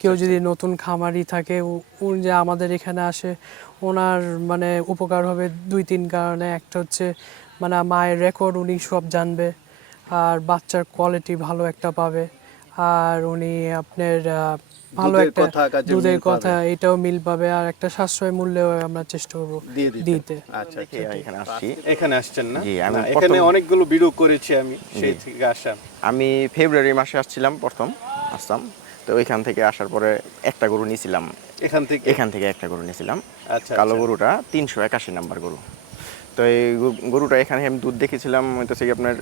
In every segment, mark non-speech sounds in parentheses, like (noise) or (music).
কেউ যদি নতুন খামারি থাকে উনি যে আমাদের এখানে আসে ওনার মানে উপকার হবে দুই তিন কারণে। একটা হচ্ছে মানে মায়ের রেকর্ড উনি সব জানবে আর বাচ্চার কোয়ালিটি ভালো একটা পাবে আর উনি আপনার ভালো একটা দুধের কথা এটাও মিল পাবে আর একটা সাশ্রয় মূল্যেও আমরা চেষ্টা করব দিতে। আচ্ছা আচ্ছা। এখানে আসছি। এখানে আসছেন না? জি, আমি এখানে অনেকগুলো ভিডিও করেছি আমি সেই থেকে আসা। আমি ফেব্রুয়ারি মাসে আসছিলাম প্রথম আসতাম। তো ওইখান থেকে আসার পরে একটা গরু নিয়েছিলাম এখান থেকে? এখান থেকে একটা গরু নিয়েছিলাম আচ্ছা কালো আচ্ছা। গরুটা তিনশো একাশি নাম্বার গরু। তো এই গরুটা এখানে আমি দুধ দেখেছিলাম হইতেছে কি আপনার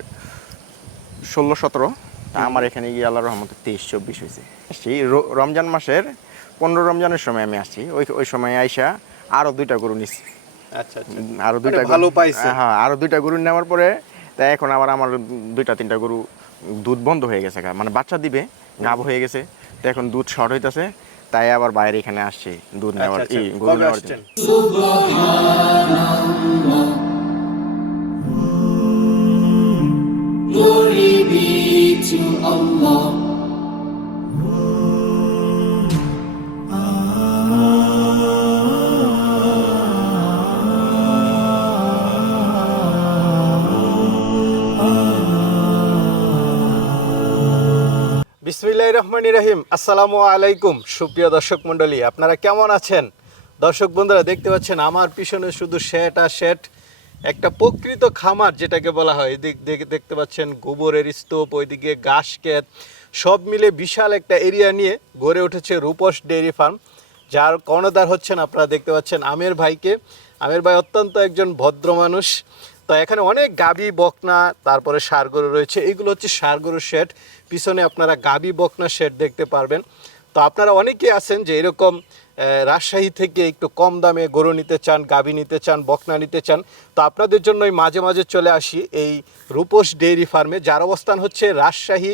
ষোলো সতেরো। তা আমার এখানে গিয়ে আল্লাহ রহমতে তেইশ চব্বিশ হয়েছে। সেই রমজান মাসের পনেরো রমজানের সময় আমি আসছি। ওই ওই সময় আইসা আরও দুইটা গরু নিছি। আচ্ছা আচ্ছা। আরও দুইটা মানে ভালো গরু- পাইছে। হ্যাঁ আরও দুইটা গরু নেওয়ার পরে তা এখন আবার আমার দুইটা তিনটা গরু দুধ বন্ধ হয়ে গেছে মানে বাচ্চা দিবে গাব হয়ে গেছে। এখন দুধ শর্ট হইতেছে তাই আবার বাইরে এখানে আসছি দুধ আচ্ছা নেওয়ার আচ্ছা এই গরু নেওয়ার জন্য। Glory be to Allah. বিসমিল্লাহ রহমান রহিম। আসসালামু আলাইকুম, সুপ্রিয় দর্শক মণ্ডলী, আপনারা কেমন আছেন? দর্শক বন্ধুরা, দেখতে পাচ্ছেন আমার পিছনে শুধু শেট আর শেট একটা প্রকৃত খামার যেটাকে বলা হয়। এদিক দেখে দেখতে পাচ্ছেন গোবরের স্তূপ, ওইদিকে ঘাস ক্ষেত, সব মিলে বিশাল একটা এরিয়া নিয়ে গড়ে উঠেছে রূপস ডেয়ারি ফার্ম, যার কর্ণধার হচ্ছেন আপনারা দেখতে পাচ্ছেন আমের ভাইকে। আমের ভাই অত্যন্ত একজন ভদ্র মানুষ তো এখানে অনেক গাবি, বকনা, তারপরে সার গরু রয়েছে। এগুলো হচ্ছে সার গরুর শেড। পিছনে আপনারা গাবি, বকনা শেড দেখতে পারবেন। তো আপনারা অনেকেই আছেন যে এরকম রাজশাহী থেকে একটু কম দামে গরু নিতে চান, গাবি নিতে চান, বকনা নিতে চান। তো আপনাদের জন্যই মাঝে মাঝে চলে আসি এই রূপস ডেইরি ফার্মে, যার অবস্থান হচ্ছে রাজশাহী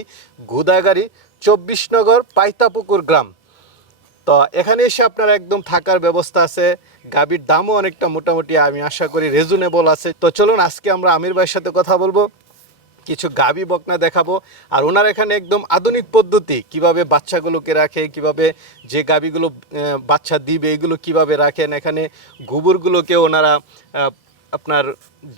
গুদাগাড়ি, চব্বিশ নগর, পাইতাপুকুর গ্রাম। তো এখানে এসে আপনার একদম থাকার ব্যবস্থা আছে। গাবির দামও অনেকটা মোটামুটি, আমি আশা করি রিজনেবল আছে। তো চলুন, আজকে আমরা আমির ভাইয়ের সাথে কথা বলব। কিছু গাবি বকনা দেখাবো। আর ওনার এখানে একদম আধুনিক পদ্ধতি, কীভাবে বাচ্চাগুলোকে রাখে, কীভাবে যে গাবিগুলো বাচ্চা দিবে, এগুলো কীভাবে রাখেন। এখানে গোবরগুলোকে ওনারা আপনার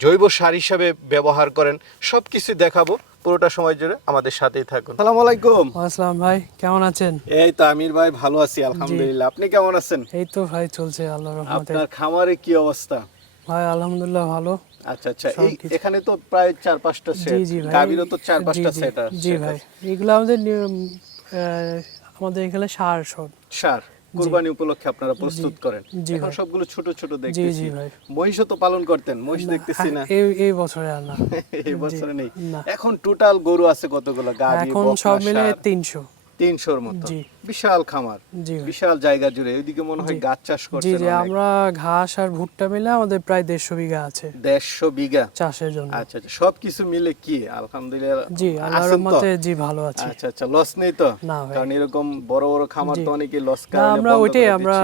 জৈব সার হিসাবে ব্যবহার করেন। সব কিছু দেখাবো। পুরোটা সময় জুড়ে আমাদের সাথেই থাকুন। সালাম আলাইকুম। আসসালাম ভাই কেমন আছেন? এই তো আমির ভাই ভালো আছি আলহামদুলিল্লাহ। আপনি কেমন আছেন? এই তো ভাই চলছে আল্লাহ রহমতে। আপনার খামারে কি অবস্থা? ভাই আলহামদুলিল্লাহ ভালো। আচ্ছা আচ্ছা। এই এখানে তো প্রায় চার পাঁচটা জি সেট জি ভাই। গাভীরও তো চার পাঁচটা সেট আছে। জি ভাই। এগুলো আমাদের নিয়ম, আহ, আমাদের এখানে সার সব। সার। কুরবানি উপলক্ষে আপনারা প্রস্তুত করেন। এখন সবগুলো ছোট ছোট দেখতেছি। মহিষ তো পালন করতেন মহিষ দেখতেছি না। (laughs) এই এই বছরে আর না। (laughs) এই বছরে নেই। এখন টোটাল গরু আছে কতগুলো? গাভী এখন সব মিলে 300 তিনশোর মতো। বিশাল খামার বিশাল জায়গা জুড়ে। ওইদিকে মনে হয় গাছ চাষ জি করছেন জি আমরা ঘাস আর ভুট্টা মিলে আমাদের প্রায় দেড়শো বিঘা আছে। দেড়শো বিঘা? চাষের জন্য। আচ্ছা আচ্ছা। সবকিছু মিলে কি? আলহামদুলিল্লাহ জি আল্লাহর রহমতে জি ভালো আছে। আচ্ছা আচ্ছা। লস নেই তো? না কারণ এরকম বড় বড় খামার তো অনেকে লস কারণে আমরা ওইটাই আমরা।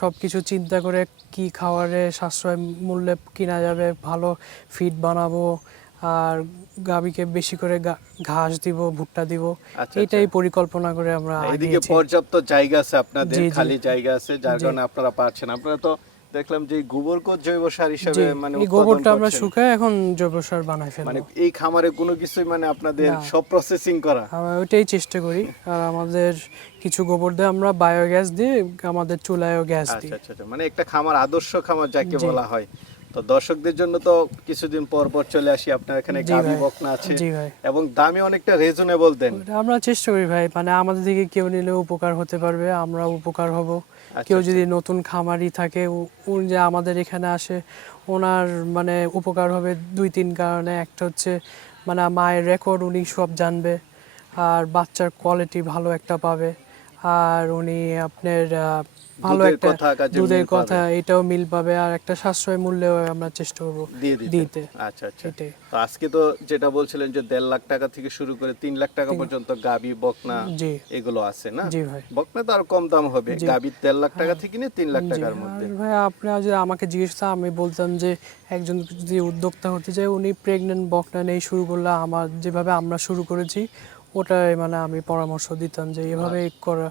সবকিছু চিন্তা করে কি খাওয়ারে সাশ্রয় মূল্যে কিনা যাবে ভালো ফিড বানাবো আর গাবিকে বেশি করে ঘাস দিব ভুট্টা দিব। আচ্ছা, এটাই পরিকল্পনা করে আমরা এদিকে পর্যাপ্ত জায়গা আছে আপনাদের। খালি জায়গা আছে যার কারণে আপনারা পারছেন আপনারা তো দেখলাম যে গোবর কো জৈব সার হিসেবে মানে এই গোবরটা আমরা শুকায় এখন জৈব সার বানাই মানে এই খামারে কোনো কিছুই মানে আপনাদের সব প্রসেসিং করা। আমরা ওইটাই চেষ্টা করি। আর আমাদের কিছু গোবর দিয়ে আমরা বায়োগ্যাস দিয়ে আমাদের চুলায়ও গ্যাস দিই। আচ্ছা আচ্ছা। আচ্ছা। মানে একটা খামার আদর্শ খামার যাকে বলা হয়। তো দর্শকদের জন্য তো কিছুদিন পর পর চলে আসি আপনার এখানে ভাই। বকনা আছে এবং দামে অনেকটা রিজনেবল দেন। আমরা চেষ্টা করি ভাই মানে আমাদের দিকে কেউ নিলে উপকার হতে পারবে আমরা উপকার হব। কেউ আচ্ছা। যদি নতুন খামারি থাকে উনি যে আমাদের এখানে আসে ওনার মানে উপকার হবে দুই তিন কারণে। একটা হচ্ছে মানে মায়ের রেকর্ড উনি সব জানবে আর বাচ্চার কোয়ালিটি ভালো একটা পাবে। আর উনি আপনার ভালো একটা দুধের কথা এটাও মিল পাবে আর একটা সাশ্রয় মূল্যেও আমরা চেষ্টা করব দিতে। আচ্ছা আচ্ছা। তো আজকে তো যেটা বলছিলেন যে দেড় লাখ টাকা থেকে শুরু করে তিন লাখ টাকা পর্যন্ত গাবি বকনা এগুলো আছে না? জি ভাই। বকনা তো আর কম দাম হবে। জি। গাবির দেড় লাখ টাকা থেকে নিয়ে তিন লাখ টাকার মধ্যে। ভাই আপনি যদি আমাকে জিজ্ঞেস আমি বলতাম যে একজন যদি উদ্যোক্তা হতে চায় উনি প্রেগনেন্ট বকনা নেই শুরু করলে আমার যেভাবে আমরা শুরু করেছি ওটাই মানে আমি পরামর্শ দিতাম যে এভাবে করা।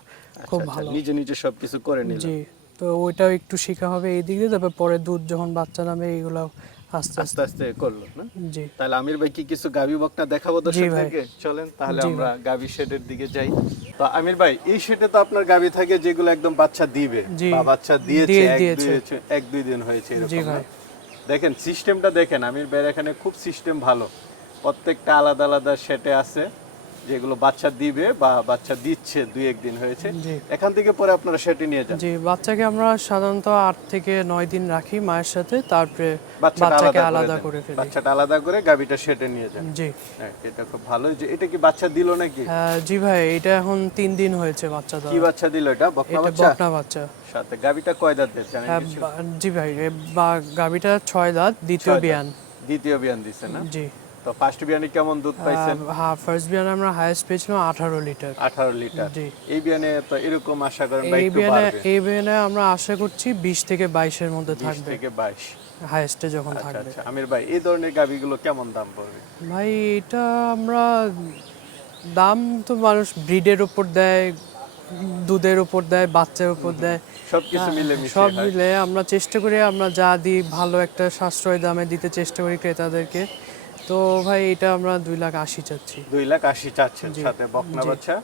খুব আচ্ছা, ভালো। নিজে নিজে সবকিছু করে নিলাম জি তো ওইটাও একটু শেখা হবে এই দিক দিয়ে তারপর পরে দুধ যখন বাচ্চা নামে এইগুলো আস্তে আস্তে। আস্তে করল না? জি। তাহলে আমির ভাই কি কিছু গাভী বকনা দেখাবো জি দর্শক থেকে? চলেন তাহলে আমরা গাভী শেডের দিকে যাই। তো আমির ভাই এই শেডে তো আপনার গাভী থাকে যেগুলো একদম বাচ্চা দিবে। বা বাচ্চা দিয়েছে এক দিয়েছে। দুই এক দুই দিন হয়েছে এরকম? ভাই। দেখেন সিস্টেমটা দেখেন আমির ভাইয়ের এখানে খুব সিস্টেম ভালো। প্রত্যেকটা আলাদা আলাদা সেটে আছে। যেগুলো বাচ্চা দিবে বা বাচ্চা দিচ্ছে দুই একদিন হয়েছে এখান থেকে পরে আপনারা সেটে নিয়ে যান। জি বাচ্চাকে আমরা সাধারণত আট থেকে নয় দিন রাখি মায়ের সাথে তারপরে বাচ্চাকে আলাদা করে ফেলি। বাচ্চাটা আলাদা করে গাভীটা সেটে নিয়ে যান। জি। হ্যাঁ, এটা খুব ভালো। যে এটা কি বাচ্চা দিল নাকি? জি ভাই এটা এখন তিন দিন হয়েছে বাচ্চা কি বাচ্চা দিল এটা? বকনা এটা বাচ্চা? বকনা বাচ্চা। সাথে গাভীটা কয় দাঁত জানেন হ্যাঁ? জি ভাই গাবিটা ছয় দাঁত দ্বিতীয় বিয়ান। দ্বিতীয় বিয়ান দিছে না? জি। তো ফার্স্ট বিয়ানে কেমন দুধ পাইছেন? হ্যাঁ ফার্স্ট বিয়ানে আমরা হাইয়েস্ট পেয়েছিলাম আঠারো লিটার আঠারো লিটার জি। এই বিয়ানে তো এরকম আশা করেন বা এই একটু বাড়বে? এই বিয়ানে আমরা আশা করছি বিশ থেকে বাইশের মধ্যে বিশ থাকবে। থেকে বাইশ। হাইয়েস্টে যখন আচ্ছা থাকবে। আচ্ছা আমির ভাই এই ধরনের গাভীগুলো কেমন দাম পড়বে? ভাই এটা আমরা দাম তো মানুষ ব্রিডের উপর দেয় দুধের উপর দেয় বাচ্চার উপর দেয়। সবকিছু মিলে মিশে সব মিলে আমরা চেষ্টা করি আমরা যা দিই ভালো একটা সাশ্রয় দামে দিতে চেষ্টা করি ক্রেতাদেরকে। তো ভাই এটা আমরা দুই লাখ আশি চাচ্ছি। দুই লাখ আশি চাচ্ছেন সাথে বকনা বাচ্চা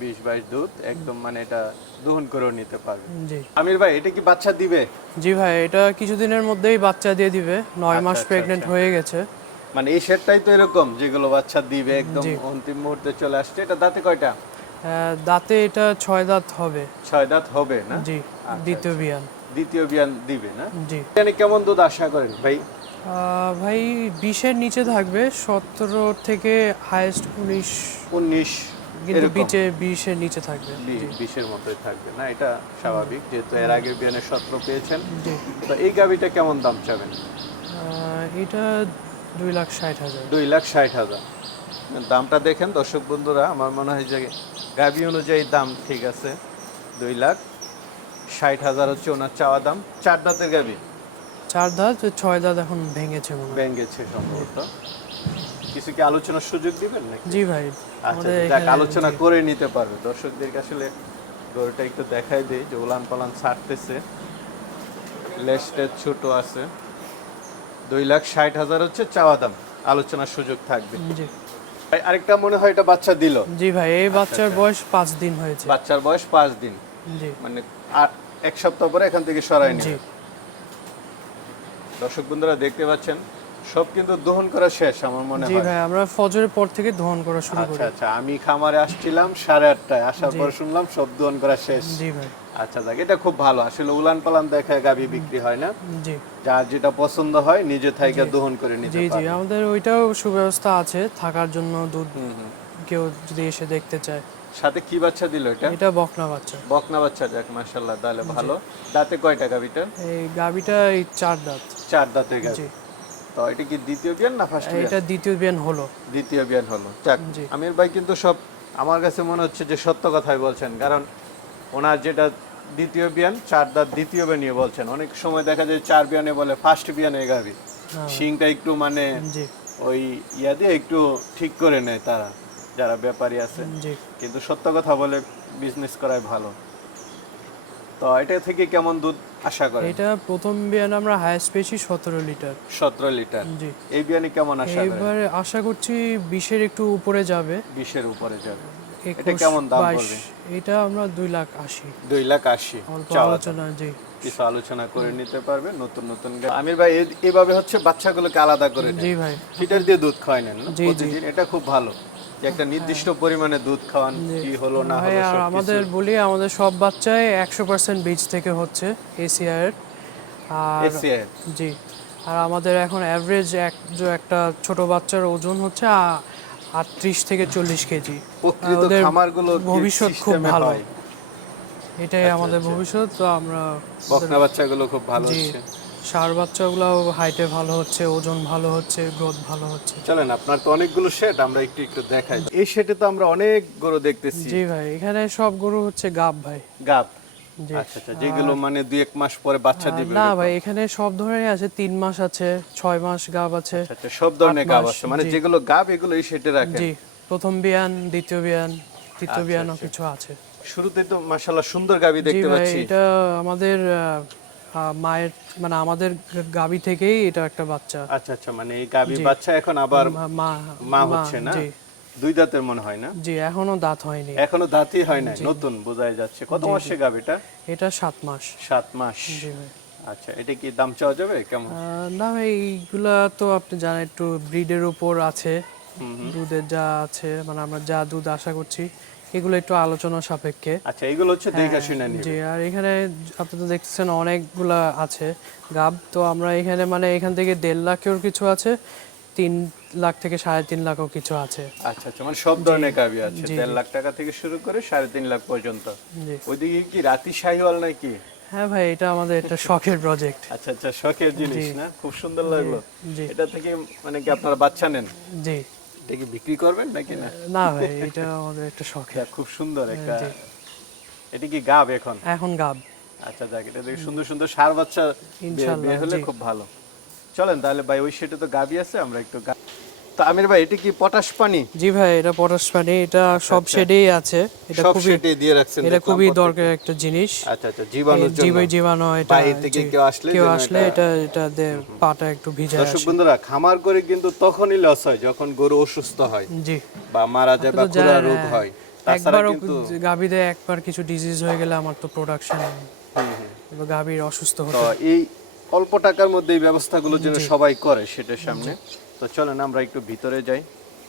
বিশ বাইশ দুধ একদম মানে এটা দহন করেও নিতে পারবে। জি। আমির ভাই এটা কি বাচ্চা দিবে? জি ভাই এটা কিছুদিনের মধ্যেই বাচ্চা দিয়ে দিবে। নয় মাস আচ্ছা, প্রেগনেন্ট আচ্ছা। হয়ে গেছে। মানে এই সেটটাই তো এরকম যেগুলো বাচ্চা দিবে একদম। অন্তিম মুহূর্তে চলে আসছে। এটা দাঁতে কয়টা? দাঁতে এটা ছয় দাঁত হবে। ছয় দাঁত হবে না? জি আচ্ছা, দ্বিতীয় বিয়ান। দ্বিতীয় বিয়ান দিবে না? জি। কেমন দুধ আশা করেন ভাই? ভাই বিশের নিচে থাকবে সতেরো থেকে হাইয়েস্ট উনিশ। উনিশ কিন্তু বিচে বিশের নিচে থাকবে। বিশের মতোই থাকবে। না এটা স্বাভাবিক যেহেতু এর আগে বিয়ানে সতেরো পেয়েছেন। তো এই গাভিটা কেমন দাম চাবেন? এটা দুই লাখ ষাট হাজার। দুই লাখ ষাট হাজার। দামটা দেখেন দর্শক বন্ধুরা আমার মনে হয় যে গাভি অনুযায়ী দাম ঠিক আছে। দুই লাখ ষাট হাজার হচ্ছে ওনার চাওয়া দাম। চার দাঁতের গাভি। চার দাঁত ছয় দাঁত এখন ভেঙেছে মনে ব্যাঙ্গেছে সম্ভবত। কিছু কি আলোচনার সুযোগ দিবেন নাকি? জি ভাই আচ্ছা যাক আলোচনা করে নিতে পারবে। দর্শকদেরকে আসলে গরুটা একটু দেখাই দেই যে উলান পালান ছাড়তেছে। ছোট আছে। দুই লাখ ষাট হাজার হচ্ছে চাওয়া দাম। আলোচনার সুযোগ থাকবে। জি। আরেকটা মনে হয় এটা বাচ্চা দিল। জি ভাই এই আচ্ছা, বাচ্চার বয়স পাঁচ দিন হয়েছে। বাচ্চার বয়স পাঁচ দিন। জি। মানে আট এক সপ্তাহ পরে এখান থেকে সরাই নেবে। দর্শক বন্ধুরা দেখতে পাচ্ছেন সব কিন্তু দহন করা শেষ আমার মনে হয়। জি ভাই আমরা ফজরের পর থেকে দহন করা শুরু করি। আচ্ছা আচ্ছা আমি খামারে আসছিলাম সাড়ে আটটায় আসার পর শুনলাম সব দহন করা শেষ। জি ভাই। আচ্ছা দেখ এটা খুব ভালো। আসলে উলান পালান দেখায় গাবি বিক্রি হয় না। জি। যার যেটা পছন্দ হয় নিজে থেকে দহন করে নিতে পারে জি জি আমাদের ওইটাও সুব্যবস্থা আছে থাকার জন্য দুধ। কেউ যদি এসে দেখতে চায়। সাথে কি বাচ্চা দিল এটা? এটা বকনা বাচ্চা। বকনা বাচ্চা যাক মাশাল্লাহ তাহলে ভালো। দাঁতে কয়টা গাবিটা এই গাবিটা এই চার দাঁত। চার দাঁতে গাবি তো এটা কি দ্বিতীয় বিয়ান না ফার্স্ট বিয়ান? এটা দ্বিতীয় বিয়ান হলো। দ্বিতীয় বিয়ান হলো। যাক। আমির ভাই কিন্তু সব আমার কাছে মনে হচ্ছে যে সত্য কথাই বলছেন কারণ ওনার যেটা দ্বিতীয় বিয়ান চার দাঁত দ্বিতীয় বিয়ানিয়ে বলছেন। অনেক সময় দেখা যায় চার বিয়ানে বলে ফার্স্ট বিয়ানে গাবি। শিংটা একটু মানে ওই ইয়া দিয়ে একটু ঠিক করে নেয় তারা। যারা ব্যাপারী আছে। কিন্তু সত্য কথা বলে বিজনেস করাই ভালো। তো এটা থেকে কেমন দুধ আশা করে এটা প্রথম বিয়ান আমরা হাইয়েস্ট পেয়েছি সতেরো লিটার। সতেরো লিটার। জি। এই বিয়ানে কেমন আশা এবারে আশা করছি একটু উপরে যাবে। উপরে যাবে। এটা কেমন দাম পড়বে এটা আমরা লাখ আশি। দুই লাখ আশি। অল্প চাওয়া দাম। আলোচনা জি। কিছু আলোচনা করে নিতে পারবে নতুন নতুন আমির ভাই এভাবে হচ্ছে বাচ্চাগুলোকে আলাদা করে জি ভাই। ফিটার দিয়ে দুধ খাওয়াই নেন না? জি। প্রতিদিন এটা খুব ভালো। যে একটা নির্দিষ্ট পরিমাণে দুধ খাওয়ান কি হলো না হলো সব আমাদের বলি আমাদের সব বাচ্চাই একশো পার্সেন্ট বীজ থেকে হচ্ছে এসিআই এর। আর এসিআই জি। আর আমাদের এখন অ্যাভারেজ এক যে একটা ছোট বাচ্চার ওজন হচ্ছে আটত্রিশ থেকে চল্লিশ কেজি। ওদের খামারগুলো ভবিষ্যৎ খুব ভালো। হয়? এটাই আমাদের ভবিষ্যৎ তো আমরা বকনা বাচ্চাগুলো খুব ভালো হচ্ছে। সার বাচ্চাগুলো হাইটে ভালো হচ্ছে ওজন ভালো হচ্ছে গ্রোথ ভালো হচ্ছে। চলেন আপনার তো অনেকগুলো শেড আমরা একটু একটু দেখাই। এই শেডে তো আমরা অনেক গরু দেখতেছি। জি ভাই এখানে সব গরু হচ্ছে গাব ভাই। গাব? আচ্ছা আচ্ছা যেগুলো মানে দুই এক মাস পরে বাচ্চা দিবে না ভাই এখানে সব ধরনের আছে তিন মাস আছে ছয় মাস গাব আছে আচ্ছা, আচ্ছা, সব ধরনের গাব আছে। মানে যেগুলো গাব এগুলো এই শেডে রাখেন? জি প্রথম বিয়ান দ্বিতীয় বিয়ান তৃতীয় বিয়ানও। কিছু আছে। শুরুতে তো মাশাল্লাহ সুন্দর গাবি দেখতে পাচ্ছি। এটা আমাদের মায়ের মানে আমাদের গাবি থেকেই এটা একটা বাচ্চা। আচ্ছা আচ্ছা মানে এই গাবি বাচ্চা এখন আবার মা- মা হচ্ছে না? দুই দাঁতের মনে হয় না? জি এখনও দাঁত হয়নি। এখনও দাঁতই হয় না নতুন বোঝাই যাচ্ছে। কত মাসে গাবিটা? এটা সাত মাস। সাত মাস। জি আচ্ছা এটা কি দাম চাওয়া যাবে? কেমন? না এইগুলা তো আপনি জানেন একটু ব্রিডের উপর আছে। দুধের যা আছে মানে আমরা যা দুধ আশা করছি এগুলো একটু আলোচনা সাপেক্ষে। আচ্ছা এগুলো হচ্ছে দেখা শুনে নিবে। জি আর এখানে আপনি তো দেখছেন অনেকগুলা আছে। গাব তো আমরা এখানে মানে এখান থেকে দেড় লাখের কিছু আছে তিন লাখ থেকে সাড়ে তিন লাখও কিছু আছে। আচ্ছা আচ্ছা মানে সব ধরনের গাবি আছে। দেড় লাখ টাকা থেকে শুরু করে সাড়ে তিন লাখ পর্যন্ত। ওইদিকে কি রাতি শাহিওয়াল নাকি? হ্যাঁ ভাই এটা আমাদের একটা (laughs) শখের প্রজেক্ট আচ্ছা আচ্ছা শখের জিনিস না? খুব সুন্দর লাগল। জি। এটা থেকে মানে কি আপনারা বাচ্চা নেন? জি। এটা কি বিক্রি করবেন নাকি না? না ভাই এটা আমাদের একটা শখের। খুব সুন্দর একটা এটা কি গাব এখন? এখন গাব। আচ্ছা যাক এটা দেখে সুন্দর সুন্দর সার বাচ্চা বের- হলে খুব ভালো। চলেন তাহলে ভাই ওই সেটা তো গাবি আছে আমরা একটু তো আমির ভাই এটা কি পটাশ পানি? জি ভাই এটা পটাশ পানি এটা সব শেডেই আছে। এটা সব সেটে দিয়ে রাখছেন এটা খুবই দরকার একটা জিনিস। আচ্ছা আচ্ছা জীবাণুর জন্য। জীবাণু জীবাণু এটা বাইরে থেকে কেউ আসলে কেউ আসলে এটা- এটা পাটা একটু ভিজে দর্শক বন্ধুরা খামার করে কিন্তু তখনই লস হয় যখন গরু অসুস্থ হয় জি। বা মারা যায় বা রোগ হয়। তাছাড়া একবারও কিন্তু একবার কিছু ডিজিজ হয়ে গেলে আমার তো প্রোডাকশন। গাভীর অসুস্থ হতে এই অল্প টাকার মধ্যে এই ব্যবস্থাগুলো যেন সবাই করে সেটার সামনে। তো চলেন আমরা একটু ভিতরে যাই।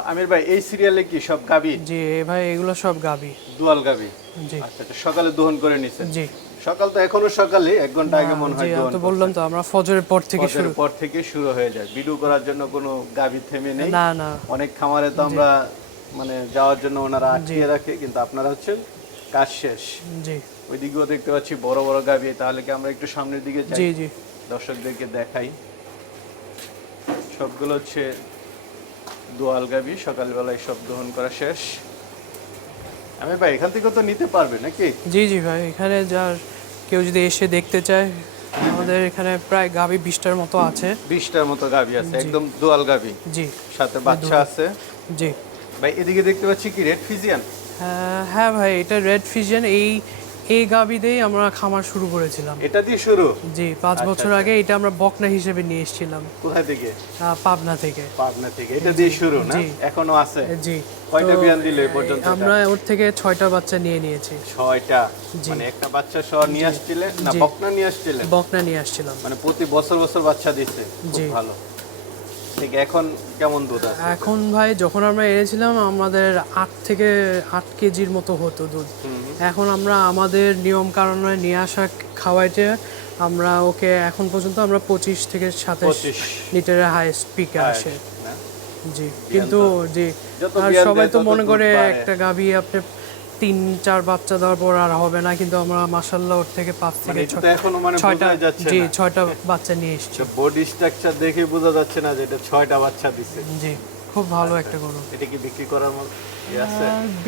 আমির ভাই এই সিরিয়ালে কি সব গাবি? জি ভাই এগুলো সব গাভী দুয়াল গাবি? জি। আচ্ছা সকালে দহন করে নিছেন? জি। সকাল তো এখনও সকালে এক ঘণ্টা আগে মনে হয় তো বললাম তো আমরা ফজরের পর থেকে শুরু পর থেকে শুরু হয়ে যায়। ভিডিও করার জন্য কোনো গাবি থেমে নেই। না না। অনেক খামারে তো আমরা মানে যাওয়ার জন্য ওনারা আটকিয়ে রাখে কিন্তু আপনারা হচ্ছেন কাজ শেষ। জি। ওইদিকেও দেখতে পাচ্ছি বড় বড় গাবি তাহলে কি আমরা একটু সামনের দিকে যাই? জি জি। দর্শকদেরকে দেখাই। সবগুলো হচ্ছে দোয়াল গাবি সকালবেলায় সব দহন করা শেষ। আমি ভাই এখান থেকে তো নিতে পারবে নাকি? জি জি ভাই এখানে যার কেউ যদি এসে দেখতে চায় আমাদের এখানে প্রায় গাভী বিশটার মতো আছে। বিশটার মতো গাবি আছে একদম দোয়াল গাবি। জি। সাথে বাচ্চা আছে। জি। ভাই এদিকে দেখতে পাচ্ছি কি রেড ফিজিয়ান? হ্যাঁ, হ্যাঁ ভাই এটা রেড ফিজিয়ান এই এই গাভী দিয়েই আমরা খামার শুরু করেছিলাম। এটা দিয়ে শুরু? জি পাঁচ বছর আগে এটা আমরা বকনা হিসেবে নিয়ে এসেছিলাম। কোথায় থেকে? পাবনা থেকে। পাবনা থেকে। এটা দিয়ে শুরু না। এখনও আছে? জি। কয়টা বিয়ান দিল পর্যন্ত আমরা ওর থেকে ছয়টা বাচ্চা নিয়ে নিয়েছি। ছয়টা। মানে একটা বাচ্চা সহ নিয়ে আসছিলেন? না বকনা নিয়ে আসছিলেন? বকনা নিয়ে আসছিলাম। মানে প্রতি বছর বছর বাচ্চা দিচ্ছে খুব জি। ভালো। ঠিক এখন কেমন দুধ আছে? এখন ভাই যখন আমরা এনেছিলাম আমাদের আট থেকে আট কেজির মতো হতো দুধ। এখন আমরা আমাদের নিয়ম কারণে নিয়ে আসা খাওয়াইতে আমরা ওকে এখন পর্যন্ত আমরা পঁচিশ থেকে সাতাশ 25 লিটারের হাইস্ট পিকে আসে। জি কিন্তু জি আর সবাই তো মনে করে একটা গাভী আপনি তিন চার বাচ্চা দেওয়ার পর আর হবে না কিন্তু আমরা মাসাল্লাহ ওর থেকে পাঁচ মানে থেকে এখনও মানে ছয়টা জি ছয়টা বাচ্চা নিয়ে এসছি। বডি স্ট্রাকচার দেখে বোঝা যাচ্ছে না যে এটা ছয়টা বাচ্চা দিছে। জি খুব ভালো একটা গরু। এটা কি বিক্রি করার মতো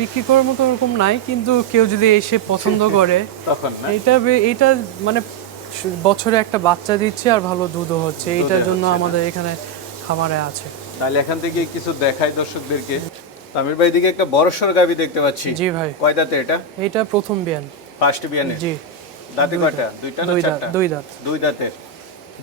বিক্রি করার মতো ওরকম নাই কিন্তু কেউ যদি এসে পছন্দ (laughs) করে তখন এটা এটা মানে বছরে একটা বাচ্চা দিচ্ছে আর ভালো দুধও হচ্ছে এটার জন্য আমাদের এখানে খামারে আছে। তাহলে এখান থেকে কিছু দেখাই দর্শকদেরকে। তামির ভাই দিকে একটা বড় সর গাবি দেখতে পাচ্ছি। জি ভাই। কয় দাঁতে এটা? এটা প্রথম বিয়ান। ফার্স্ট বিয়ানে? জি। দাঁতে কয়টা? দুইটা না চারটা? দুই দাঁত। দুই দাঁতের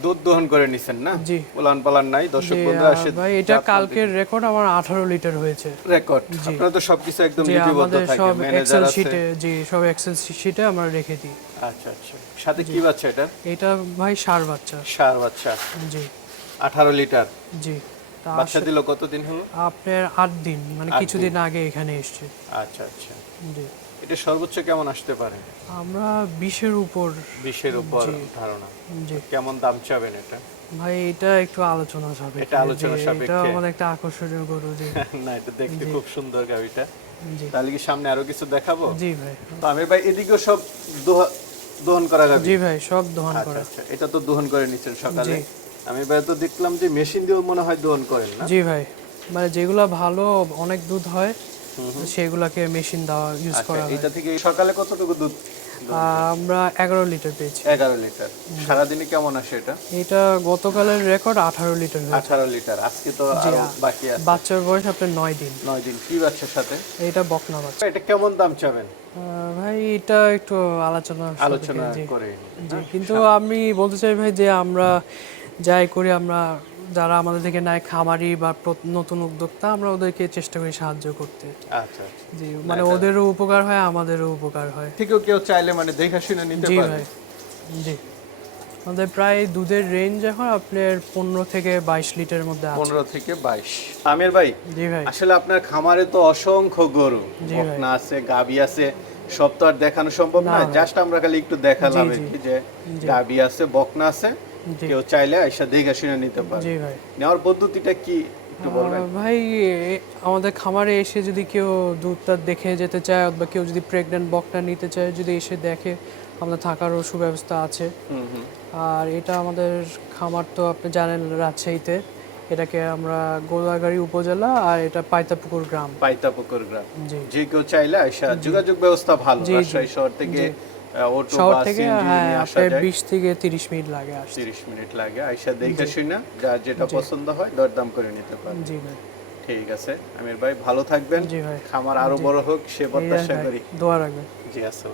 দুধ দহন করে নিছেন না? জি। পোলান পালান নাই? দর্শক বন্ধু আসে ভাই এটা কালকের রেকর্ড আমার আঠারো লিটার হয়েছে। রেকর্ড আপনারা তো সবকিছু একদম লিপিবদ্ধ আমাদের থাকে সব ম্যানেজার এক্সেল আছে। শিটে জি সব এক্সেল শিটে আমরা রেখে দিই। আচ্ছা আচ্ছা। সাথে কি বাচ্চা এটা? এটা ভাই সার বাচ্চা। সার বাচ্চা। জি। আঠারো লিটার। জি। বাচ্চা দিল কতদিন হলো? আপনার আট দিন মানে কিছুদিন আগে এখানে এসছে। আচ্ছা আচ্ছা। জি। এটা সর্বোচ্চ কেমন আসতে পারে? আমরা বিশের উপর বিশের উপর ধারণা। জি। কেমন দাম চাবেন এটা? ভাই এটা একটু আলোচনা সাপেক্ষে। এটা আলোচনা জি, এটা সাপেক্ষে। আমাদের একটা আকর্ষণীয় গরু জি। (laughs) না এটা দেখতে খুব সুন্দর গাড়িটা জি। তাহলে কি সামনে আরও কিছু দেখাবো? জি ভাই। তো আমি ভাই এদিকেও সব দোহা- দহন করা গাবি জি ভাই সব দহন আচ্ছা করে। আচ্ছা। এটা তো দহন করে নিচ্ছেন সকালে। আমি ভাই তো দেখলাম যে মেশিন দিয়েও মনে হয় দহন করেন না। জি ভাই মানে যেগুলা ভালো অনেক দুধ হয় সেগুলাকে মেশিন দেওয়া ইউজ আচ্ছা করা হয়। এটা থেকে সকালে কতটুকু দুধ আমরা এগারো লিটার পেয়েছি। এগারো লিটার। সারাদিনে কেমন আসে এটা? এটা গতকালের রেকর্ড আঠারো লিটার আঠারো লিটার আজকে তো বাকি আছে। বাচ্চার বয়স আপনার নয় দিন। নয় দিন কি বাচ্চার সাথে? এটা বকনা বাচ্চা। এটা কেমন দাম চাবেন? ভাই এটা একটু আলোচনা আলোচনা করে। কিন্তু আমি বলতে চাই ভাই যে আমরা যাই করি আমরা যারা আমাদের থেকে নেয় খামারি বা নতুন উদ্যোক্তা আমরা ওদেরকে চেষ্টা করি সাহায্য করতে। আচ্ছা জি মানে ওদেরও উপকার হয় আমাদেরও উপকার হয়। থেকেও কেউ চাইলে মানে দেখা শুনে নিতে জি পারে। জি। আমাদের প্রায় দুধের রেঞ্জ এখন আপনার পনেরো থেকে বাইশ লিটারের মধ্যে আছে। পনেরো থেকে বাইশ। আমির ভাই জি ভাই। আসলে আপনার খামারে তো অসংখ্য গরু। বকনা আছে গাবি আছে সব তো আর দেখানো সম্ভব না জাস্ট আমরা খালি একটু দেখালাম যে গাবি আছে বকনা আছে। কেউ চাইলে এসে দেখে শুনে নিতে পারে। জি ভাই। নেওয়ার পদ্ধতিটা কি একটু বলবেন? ভাই আমাদের খামারে এসে যদি কেউ দুধটা দেখে যেতে চায় বা কেউ যদি প্রেগনেন্ট বকটা নিতে চায় যদি এসে দেখে আমাদের থাকারও সুব্যবস্থা আছে। আর এটা আমাদের খামার তো আপনি জানেন রাজশাহীতে। এটাকে আমরা গোদাগাড়ি উপজেলা আর এটা পাইতাপুকুর গ্রাম। পাইতাপুকুর গ্রাম। জি। যে কেউ চাইলে যোগাযোগ ব্যবস্থা ভালো। রাজশাহী শহর থেকে শহর থেকে হ্যাঁ আপনার বিশ থেকে তিরিশ মিনিট লাগে তিরিশ মিনিট লাগে আইসা দেখে শুনে যার যেটা পছন্দ হয় দরদাম করে নিতে পারেন জি ভাই। ঠিক আছে আমির ভাই ভালো থাকবেন। জি ভাই। খামার আরও বড় হোক সে প্রত্যাশা করি। দোয়া রাখবেন। জি আসসালাম।